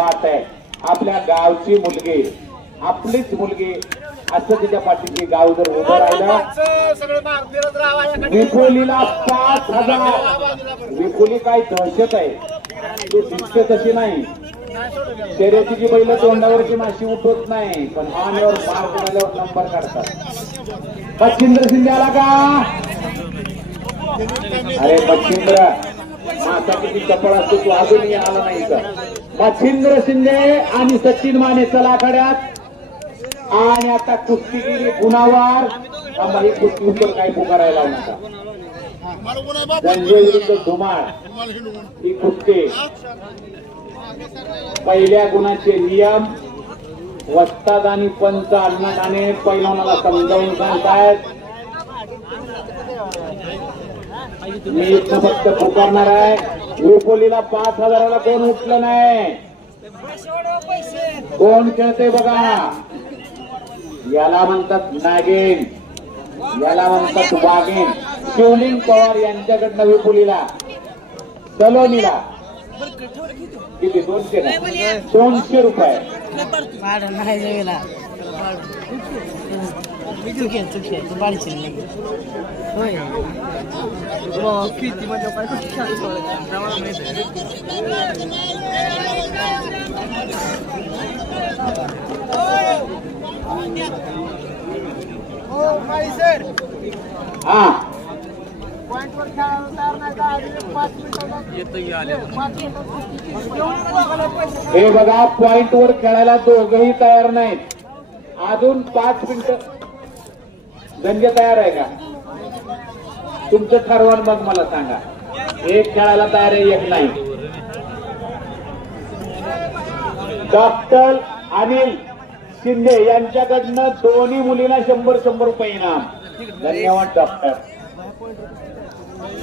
बात आहे. आपल्या गावची मुलगी, आपलीच मुलगी असं तिच्या पाठीशी गाव जर उभं राहिलं. विपुलीला 5,000. विपुली काय दहशत आहे, ती दिसते तशी नाही. शर्यतीची बैल तोंडावरची माशी उठवत नाही, पण मानेवर मार केल्यावर नंबर काढतात. मच्छिंद्र शिंदे आला का? अरे मच्छिंद्र, मासा किती चपळ असतो, तू अजूनही आला नाही का? मच्छिंद्र शिंदे आणि सचिन माने चला आखाड्यात. आणि आता कुस्तीगिरी गुणावर ही कुस्ती उतर काही पुकारायला नका. संजय विरुद्ध धुमाळ ही कुस्ती. पहिल्या गुणाचे नियम वस्ताद आणि पंच अण्णाने पैलवानाला समजावून सांगतायत. मी इथं फक्त पुकारणार आहे. विपुलीला 5,000ला कोण उठलं नाही. कोण खेळते बघा. याला म्हणतात नागिन, याला म्हणतात वाघीण. शिवलिंग पवार यांच्याकडनं विपुलीला सलोनीला किती 200 रुपये. हा हे बघा, पॉइंट वर खेळायला दोघही तयार नाहीत. अजून 5 मिनिटं. गंजे तयार आहे का? तुमचं ठरवण मग मला सांगा. एक खेळायला तयार आहे, एक नाही. डॉक्टर अनिल शिंदे यांच्याकडनं दोन्ही मुलींना 100 रुपये इनाम. धन्यवाद डॉक्टर.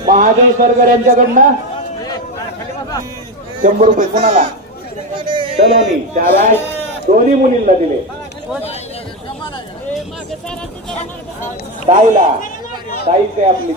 महादेव सरगर यांच्याकडनं 100 रुपये कोणाला? सलोनी. त्यावेळेस दोन्ही मुलींना दिले. ताईला, ताईच आहे आपली.